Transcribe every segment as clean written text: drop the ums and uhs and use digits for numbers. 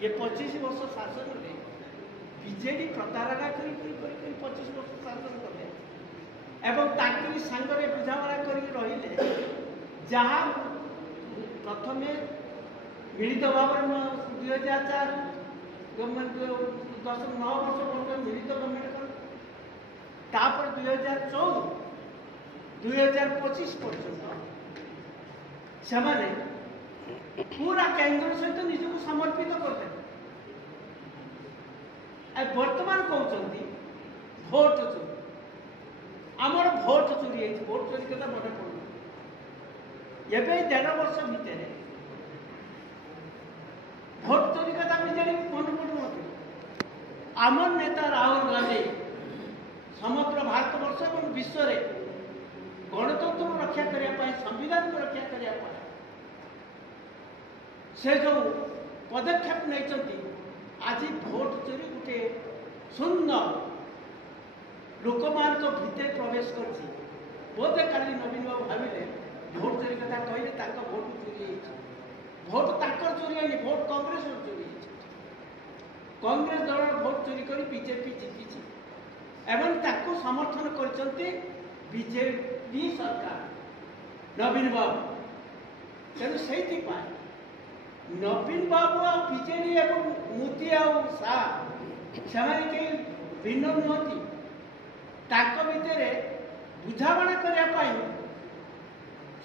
ये 25 वर्ष शासन में बीजेडी प्रतारणा कर 25 वर्ष शासन कले एवं ताकि सांगरे बुझामणा कर रहिले जहाँ प्रथम मिलित भाव 2004 गवर्नमेंट 9 वर्ष पर्यटन मिलित गवर्नमेंट तापर 2014 2025 पर्यटन से पूरा केन्द्र सहित निजक समर्पित करते बर्तमान कहते भोट चोरी आमर भोट चोरी है भोट चोरी कथा मन पड़े एवं 1.5 वर्ष भितर भोट चोरी कथा विचार मन पड़े आमर नेता राहुल गांधी समग्र भारत वर्ष और विश्व में गणतंत्र रक्षा करने संविधान को रक्षा करने से जो पदक्षेप नहीं आज भोट चोरी गोटे सुंदर लोक मान भितर प्रवेश कर बोधे काली नवीन बाबू भाविले भोट चोरी कथा कहले भोट चोरी भोट ताकर चोरी है भोट कांग्रेस चोरी कांग्रेस दल भोट चोरी कर बीजेपी जीति एवं ताको समर्थन करते बीजेपी सरकार नवीन बाबू तेणु से नवीन बाबू आ बीजेडी एवं मोदी शाह से भिन्न नुहति भितर बुझाणा करने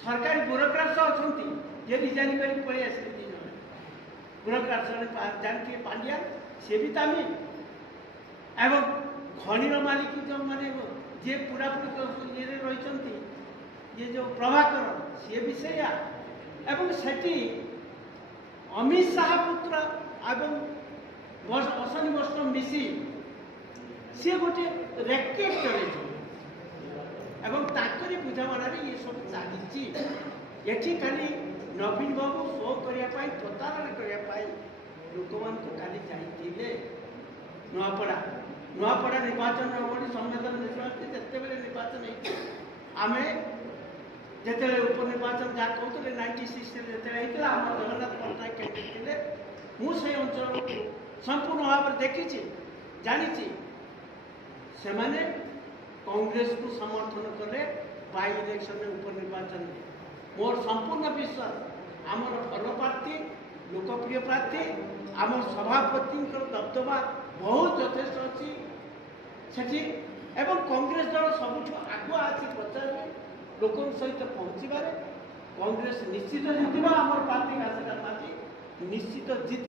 सरकारी ब्यूरोक्राट्स अच्छा ये रिजाइन कर पलि आस ब्यूरोक्राट्स जानते पांड्या सी भी तामिल एवं खनिर मालिक जो मैंने जे पूरापूरी ये रही ये जो प्रभाकर सी भी से सेठी अमित शाह पुत्र एवं अश्विनी वैष्णव मिसी सी गोटे रैकेट चले बुझाणा ये सब चली ये खाली नवीन बाबू शो करने प्रतारणा करने लोक मान काली जाइए नुआपड़ा नुआपड़ा निर्वाचन संवेदन जिते निर्वाचन आम जिते उपनिर्वाचन जहाँ कहते 96 जो आम जगन्नाथ पट्टनायक कैंडिडेट थे मुझे अंचल संपूर्ण भाव में देखी जानी से कांग्रेस को समर्थन कले बाई इलेक्शन में उपनिर्वाचन में मोर संपूर्ण विश्वास आमर भल प्रार्थी लोकप्रिय प्रार्थी आम सभापति दबदबा बहुत यथेष अच्छी से कांग्रेस दल सबुठ आगुआ आसी प्रचार में लोक सहित पहुँचबार कांग्रेस निश्चित जीतवा आम पार्टी का निश्चित जीत